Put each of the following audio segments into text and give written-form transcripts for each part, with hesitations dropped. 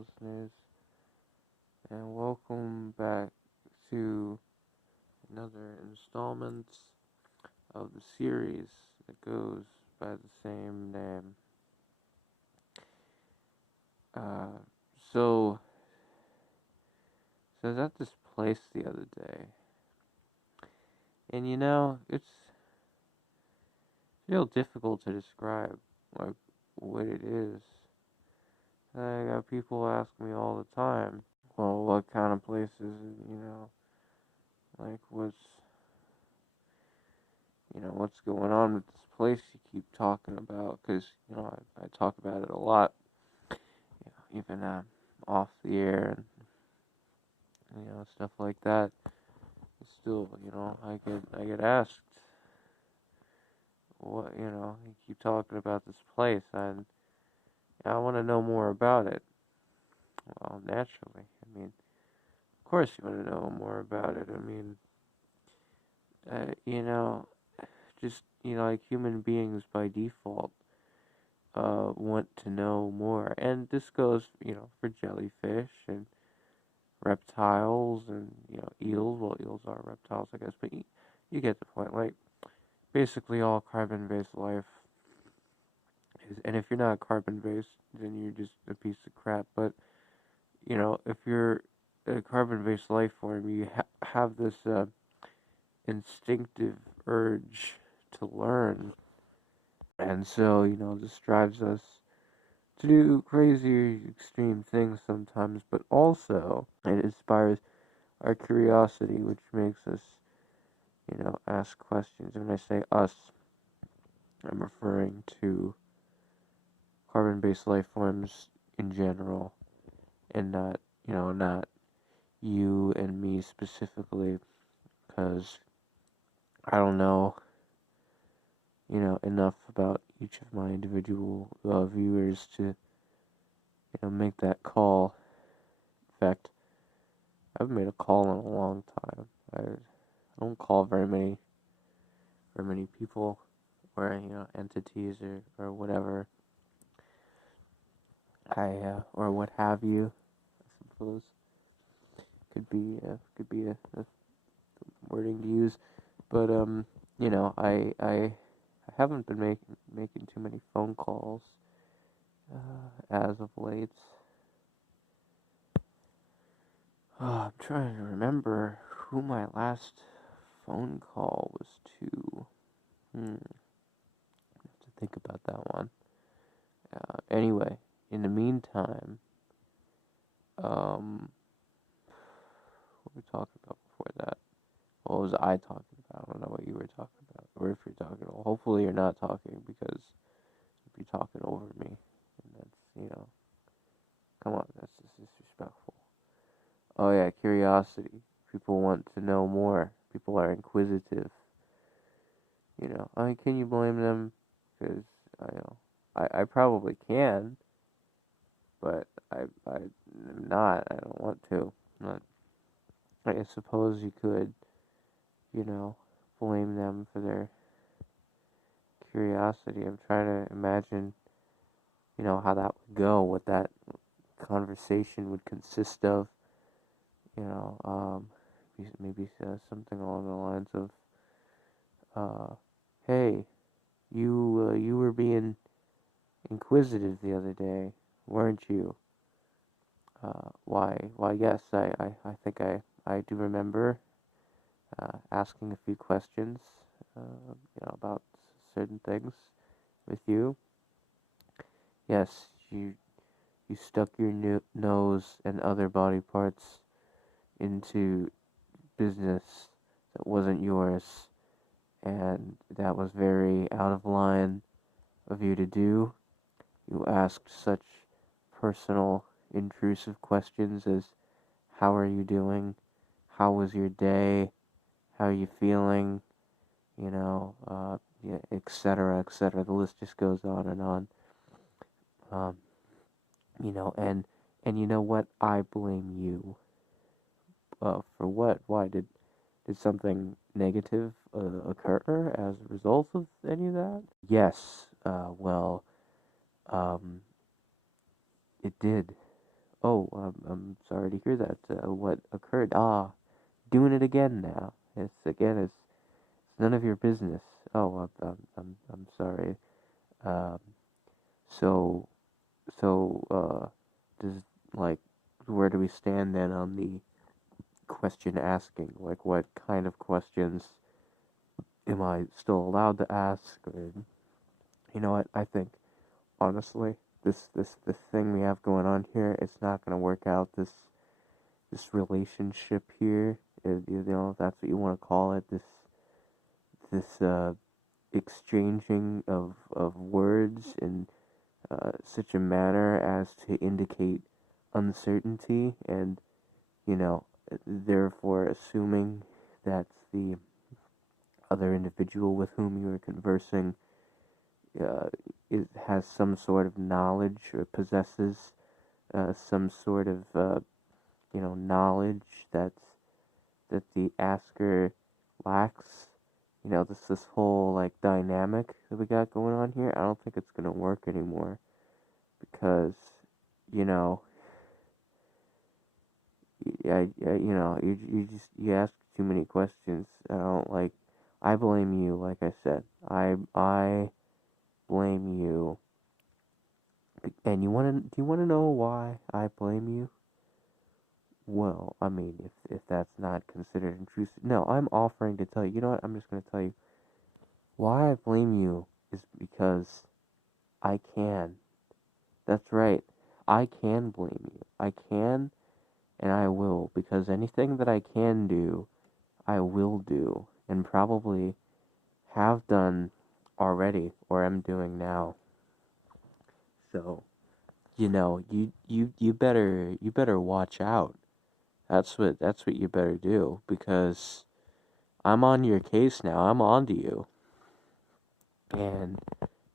listeners, and welcome back to another installment of the series that goes by the same name. Uh, so, I was at this place the other day, and it's real difficult to describe like what it is. I got people ask me all the time, well, what kind of place is it, like what's going on with this place you keep talking about, because, I talk about it a lot, even off the air and, stuff like that. Still, I get asked, what, you keep talking about this place, and I want to know more about it. Well, naturally, of course you want to know more about it. Uh, you know, just, like human beings by default, want to know more. And this goes, for jellyfish and reptiles and, eels. Well, eels are reptiles, I guess, but you get the point. Like, basically all carbon-based life is, and if you're not carbon-based, then you're just a piece of crap. But, if you're a carbon-based life form, you have this instinctive urge to learn. And so, this drives us to do crazy, extreme things sometimes, but also it inspires our curiosity, which makes us, ask questions. And when I say us, I'm referring to carbon-based life forms in general, and not you and me specifically, because I don't know, enough about each of my individual viewers to, make that call. In fact, I haven't made a call in a long time. I don't call very many people or entities or whatever. Or what have you. I suppose could be a wording to use, but I haven't been making too many phone calls as of late. I'm trying to remember who my last phone call was to. I have to think about that one. Anyway, in the meantime, what were we talking about before that? What was I talking about? I don't know what you were talking about, or if you're talking. Well, hopefully you're not talking, because you'd be talking over me, and that's, come on, that's just disrespectful. Oh yeah, curiosity. People want to know more. People are inquisitive. Can you blame them? Because I probably can, but I'm not. I don't want to. Not. I suppose you could, blame them for their curiosity. I'm trying to imagine, how that would go, what that conversation would consist of. You know, um, maybe something along the lines of, "Hey, you were being inquisitive the other day, weren't you?" Why, yes, I think I do remember asking a few questions, about certain things with you. Yes, you stuck your nose and other body parts into business that wasn't yours, and that was very out of line of you to do. You asked such personal, intrusive questions as, how are you doing? How was your day? How are you feeling? Yeah, etc., etc. The list just goes on and on. Um, and you know what? I blame you. For what? Why did something negative occur as a result of any of that? Yes. Well, it did. Oh, I'm sorry to hear that. What occurred? Ah, doing it again now. It's none of your business. Oh, I'm sorry. Um, so, does, like, where do we stand then on the question asking? Like, what kind of questions am I still allowed to ask? Or, you know what? I think, honestly, this thing we have going on here, it's not gonna work out. This relationship here, you know, if that's what you want to call it, this exchanging of words in such a manner as to indicate uncertainty, and, you know, therefore assuming that the other individual with whom you are conversing uh, has some sort of knowledge or possesses some sort of knowledge that the asker lacks. You know, this whole like dynamic that we got going on here. I don't think it's gonna work anymore because, you know, you ask too many questions. I don't like. I blame you. Like I said, I blame you. And do you wanna know why I blame you? Well, I mean, if that's not considered intrusive, no, I'm offering to tell you. You know what? I'm just gonna tell you why I blame you is because I can. That's right. I can blame you. I can and I will, because anything that I can do, I will do, and probably have done already or am doing now. So, you know, you better watch out. That's what you better do, because I'm on your case now. I'm on to you. And,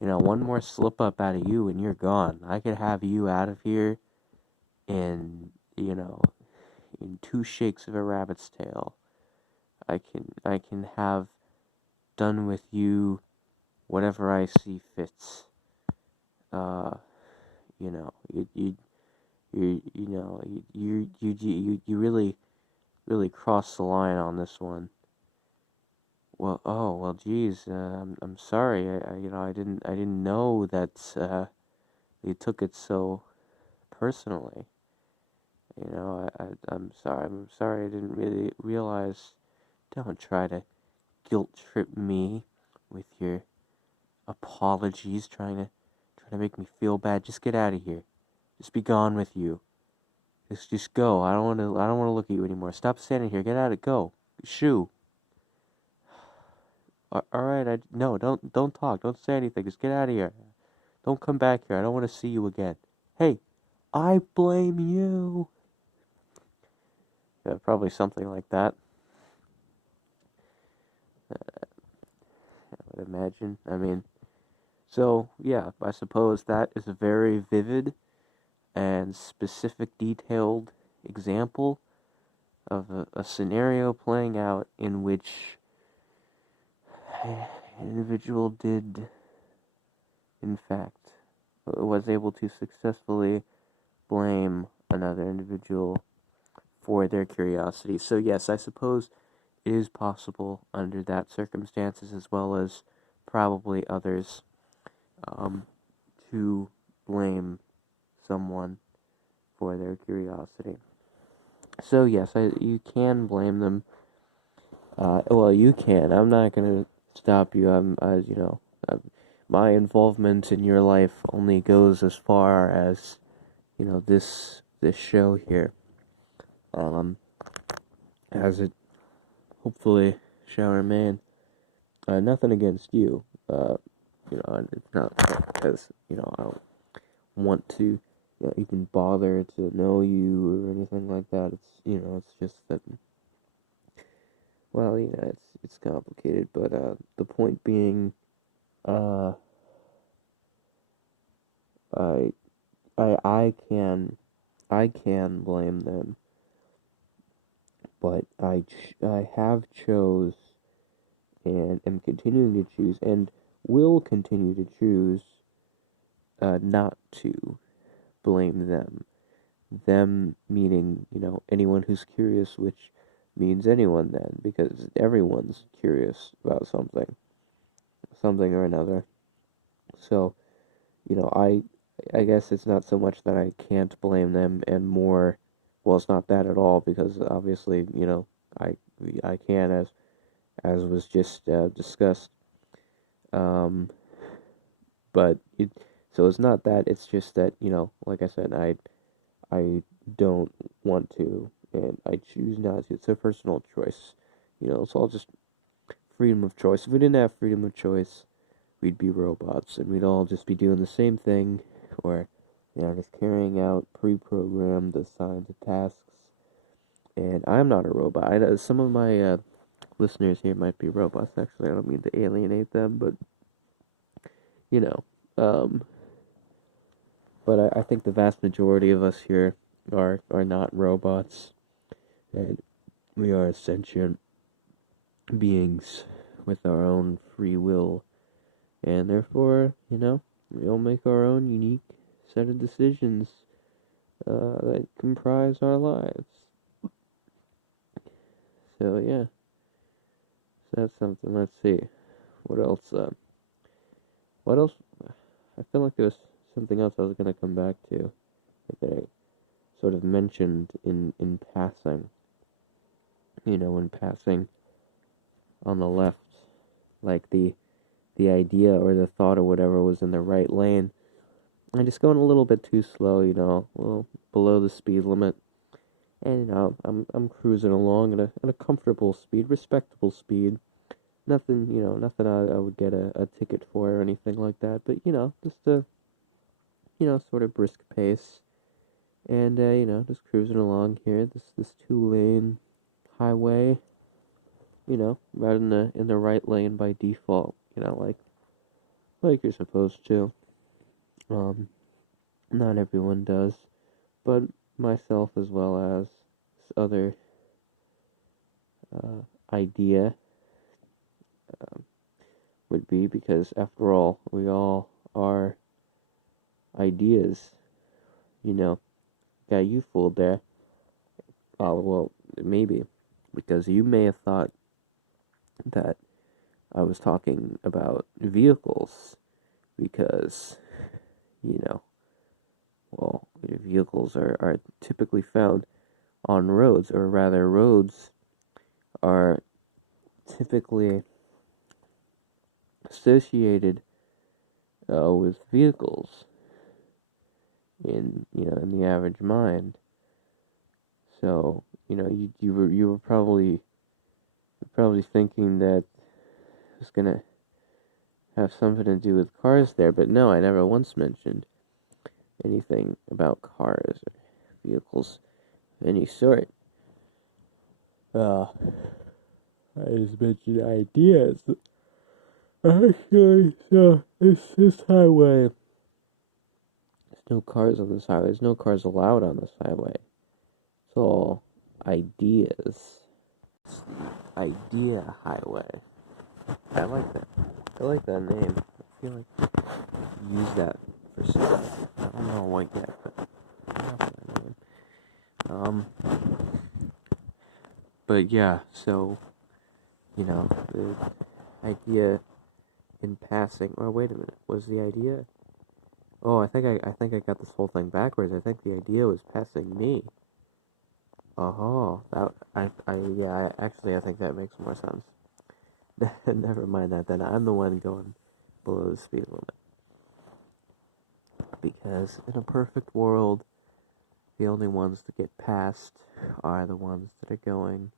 you know, one more slip up out of you and you're gone. I could have you out of here in, you know, in two shakes of a rabbit's tail. I can have done with you whatever I see fits. Uh, you know, you really crossed the line on this one. Well, oh, well, geez, I'm sorry. I didn't know that you took it so personally. You know, I'm sorry. I'm sorry. I didn't really realize. Don't try to guilt trip me with your apologies, trying to make me feel bad. Just get out of here. Just be gone with you. Just go. I don't want to look at you anymore. Stop standing here. Get out of go. Shoo. All right. No. Don't talk. Don't say anything. Just get out of here. Don't come back here. I don't want to see you again. Hey, I blame you. Yeah, probably something like that. I would imagine. I mean, so yeah, I suppose that is a very vivid and specific, detailed example of a scenario playing out in which an individual did, in fact, was able to successfully blame another individual for their curiosity. So yes, I suppose it is possible under that circumstances, as well as probably others, um, to blame someone for their curiosity. So yes, you can blame them. Well, you can. I'm not gonna stop you. My involvement in your life only goes as far as, you know, this show here. Um, as it hopefully shall remain. Nothing against you. And it's not because, I don't want to, even bother to know you or anything like that. It's just that, well, it's complicated. But the point being, uh, I I can blame them, but I have chose and am continuing to choose and will continue to choose not to blame them, them meaning, anyone who's curious, which means anyone then, because everyone's curious about something or another. So, I guess it's not so much that I can't blame them, and more, well, it's not that at all, because obviously, I I can, as was just discussed. Um, but so it's not that, it's just that, like I said, I don't want to, and I choose not to. It's a personal choice. It's all just freedom of choice. If we didn't have freedom of choice, we'd be robots, and we'd all just be doing the same thing, or, just carrying out pre-programmed assigned tasks. And I'm not a robot. I know some of my listeners here might be robots. Actually, I don't mean to alienate them, but you know, um, but I think the vast majority of us here are not robots, and we are sentient beings with our own free will, and therefore, we all make our own unique set of decisions that comprise our lives. So yeah, so that's something. Let's see, what else? What else? I feel like there was something else I was gonna come back to that I sort of mentioned in passing. In passing on the left, like the idea or the thought or whatever was in the right lane. I'm just going a little bit too slow, a little below the speed limit. And I'm cruising along at a comfortable speed, respectable speed. Nothing, nothing I would get a ticket for or anything like that. But just a sort of brisk pace. And just cruising along here. This 2-lane highway. Right in the right lane by default. Like you're supposed to. Not everyone does, but myself as well as this other idea would be, because after all, we all are ideas. Got you fooled there. Oh, well, maybe, because you may have thought that I was talking about vehicles, because, well, vehicles are typically found on roads, or rather, roads are typically associated with vehicles in the average mind. So you were probably thinking that it was gonna have something to do with cars there, but no, I never once mentioned anything about cars or vehicles of any sort. I just mentioned ideas. Okay, so it's this highway. There's no cars on this highway. There's no cars allowed on this highway. It's all ideas. It's the Idea Highway. I like that. I like that name. I feel like use that for something. I don't know what yet, but I like that name. But yeah, so the idea in passing. Oh, wait a minute. Was the idea? Oh, I think I got this whole thing backwards. I think the idea was passing me. Oh, that I think that makes more sense. Never mind that. Then I'm the one going below the speed limit. Because in a perfect world, the only ones that get passed are the ones that are going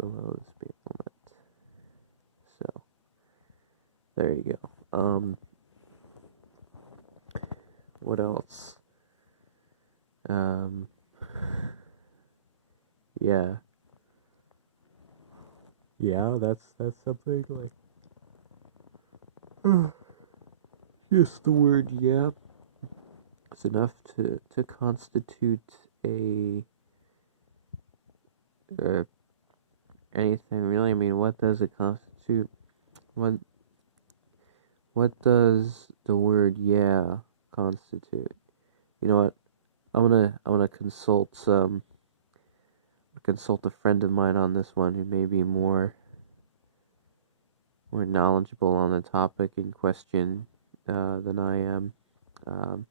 below the speed limit. So there you go. What else? Yeah. Yeah, that's something like just the word yeah. It's enough to constitute a anything really. I mean, what does it constitute? What does the word yeah constitute? You know what? I wanna consult a friend of mine on this one who may be more knowledgeable on the topic in question than I am. Um,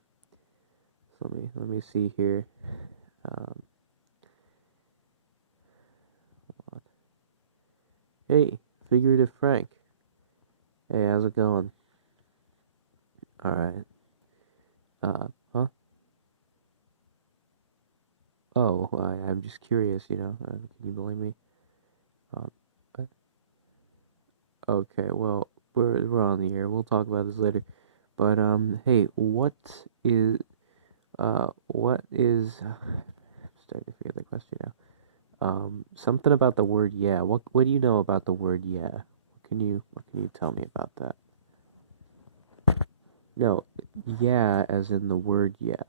so let me see here. Um, hey, Figurative Frank. Hey, how's it going? All right. Huh? Oh, I'm just curious. Can you believe me? Um, what? Okay. Well, we're on the air. We'll talk about this later. But hey, what is? I'm starting to forget the question now. Something about the word yeah. What do you know about the word yeah? What can you tell me about that? No, yeah, as in the word yeah.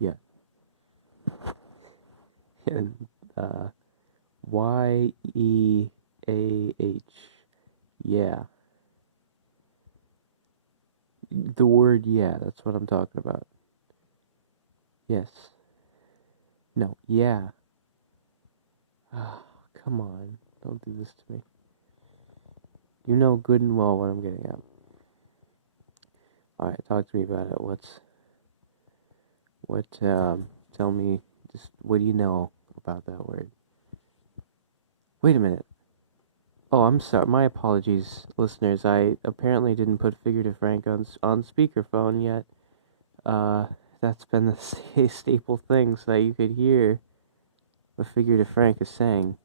Yeah. And YEAH. Yeah. The word yeah, that's what I'm talking about. Yes. No, yeah. Ah, come on. Don't do this to me. You know good and well what I'm getting at. Alright, talk to me about it. Tell me, just, what do you know about that word? Wait a minute. Oh, I'm sorry. My apologies, listeners. I apparently didn't put Figurative Frank on speakerphone yet. That's been the staple thing so that you could hear what Figurative Frank is saying.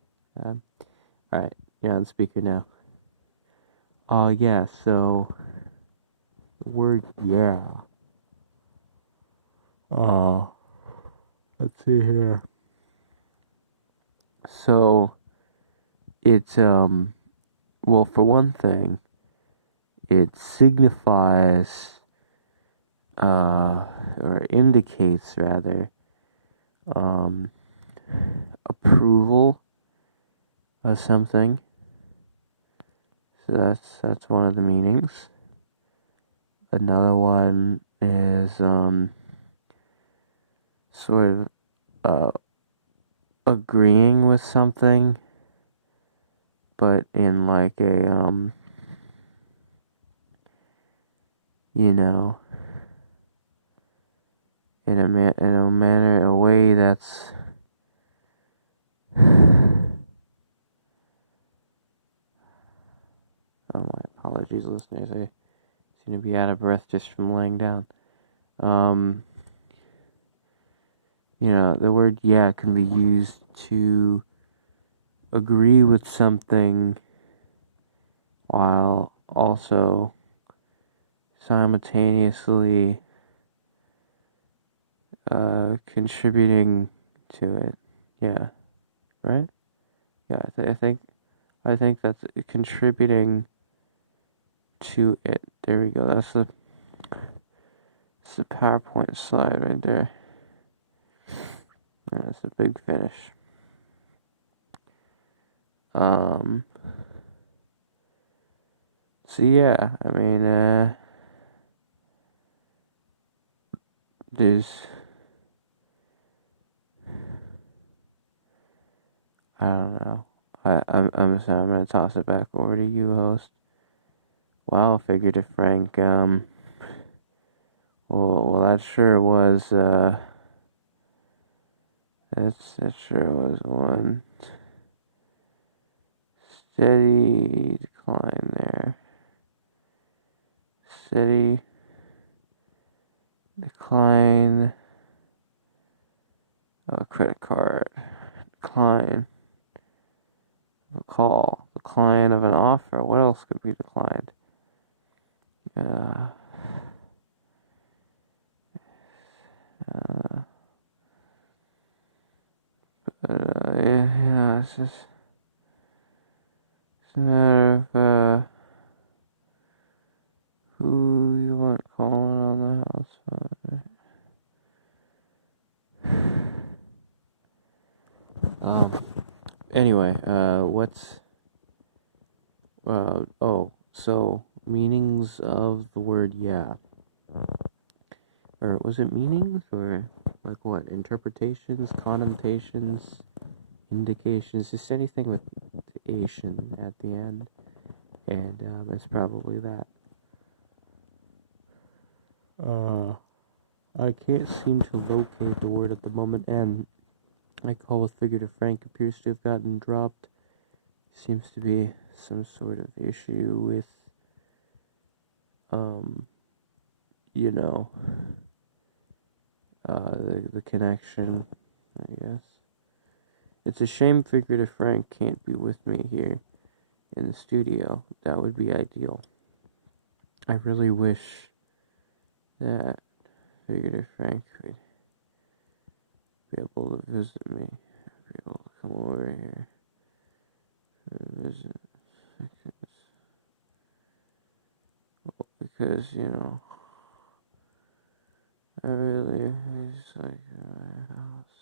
Alright, you're on speaker now. Yeah, so, the word yeah. Let's see here. So, it's, well, for one thing, it signifies, or indicates rather, approval of something. So that's one of the meanings. Another one is sort of agreeing with something, but in like a a way that's oh, my apologies, listeners. I seem to be out of breath just from laying down. The word yeah can be used to agree with something while also simultaneously contributing to it. Yeah, right? Yeah, I think that's contributing to it. There we go. That's the PowerPoint slide right there. That's a big finish. So yeah, I mean, there's, I don't know. I'm sorry. I'm gonna toss it back over to you, host. Wow, Figurative Frank. Well, that sure was. That sure was one steady decline there. Steady decline of a credit card. Decline of a call. Decline of an offer. What else could be declined? Yeah, it's a matter of who you want calling on the house phone. Anyway, so meanings of the word yeah. Or was it meanings or? like what? Interpretations, connotations, indications, just anything with Asian at the end. And it's probably that. I can't seem to locate the word at the moment, and my call with Figurative Frank appears to have gotten dropped. Seems to be some sort of issue with, you know, the connection, I guess. It's a shame Figurative Frank can't be with me here in the studio. That would be ideal. I really wish that Figurative Frank could be able to visit me, be able to come over here and visit, because you know, I really, it's like my house,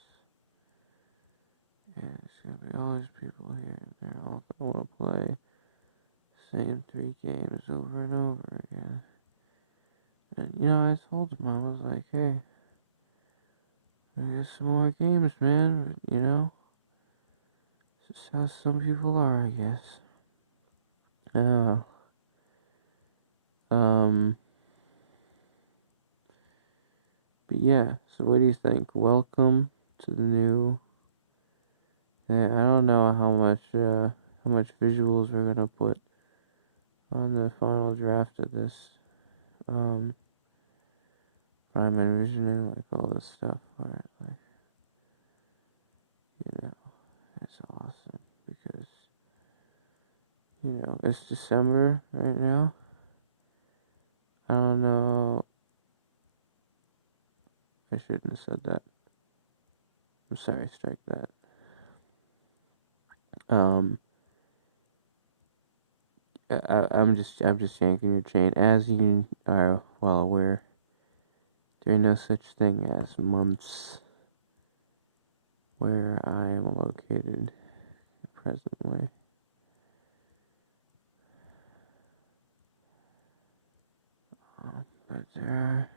and it's gonna be all these people here, and they're all gonna want to play the same 3 games over and over again. And you know, I told him, I was like, hey, get some more games, man. But, you know, it's just how some people are, I guess. But yeah, so what do you think? Welcome to the new. I don't know how much visuals we're gonna put on the final draft of this. But I'm envisioning like all this stuff where like, you know, it's awesome because, you know, it's December right now. I don't know. I shouldn't have said that. I'm sorry, strike that. I'm just yanking your chain. As you are well aware, there is no such thing as months where I am located presently. But there are,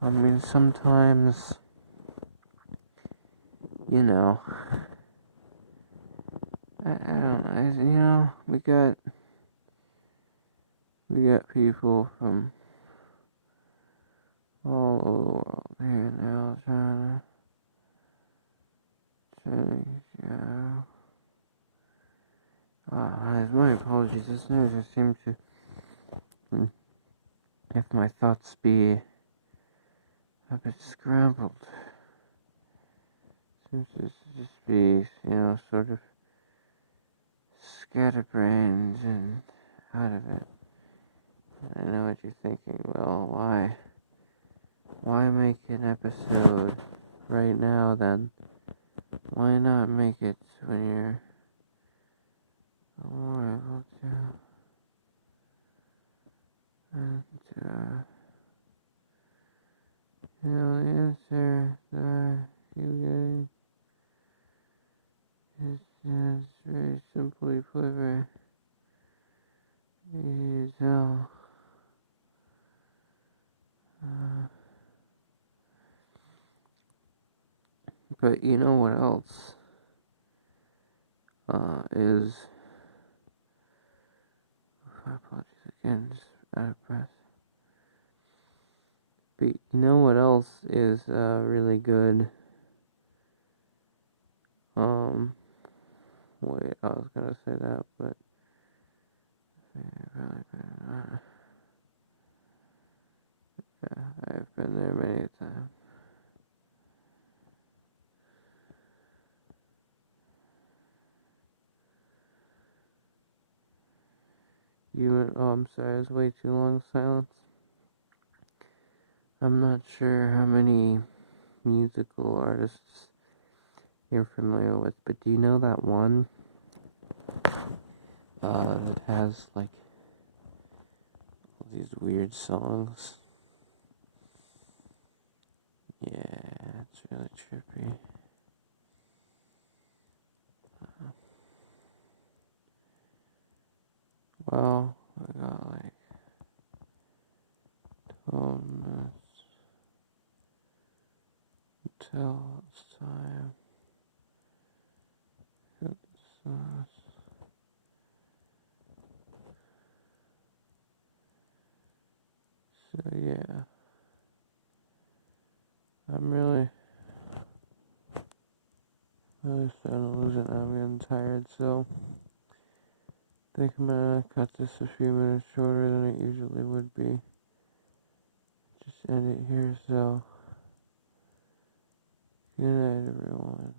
I mean, sometimes, you know, I don't know, you know, we got people from all over the world here now trying to, yeah. My apologies, this news just seemed to, if my thoughts be a bit scrambled, seems to just be, you know, sort of scatterbrained and out of it. I know what you're thinking, well, why make an episode right now then? Why not make it when you're more able to, and, you know, the answer that I keep getting is, very simply put, very easy to tell. But you know what else is, apologies again, just out of breath. But you know what else is really good? Wait, I was gonna say that, but yeah, I've been there many times. I'm sorry, it was way too long silence. I'm not sure how many musical artists you're familiar with, but do you know that one that has like all these weird songs? Yeah, it's really trippy. Well, I got like 12 minutes. tell it's time. Cut the sauce. So yeah, I'm really starting to lose it now. I'm getting tired, so I think I'm gonna cut this a few minutes shorter than it usually would be. Just end it here, so good night, everyone.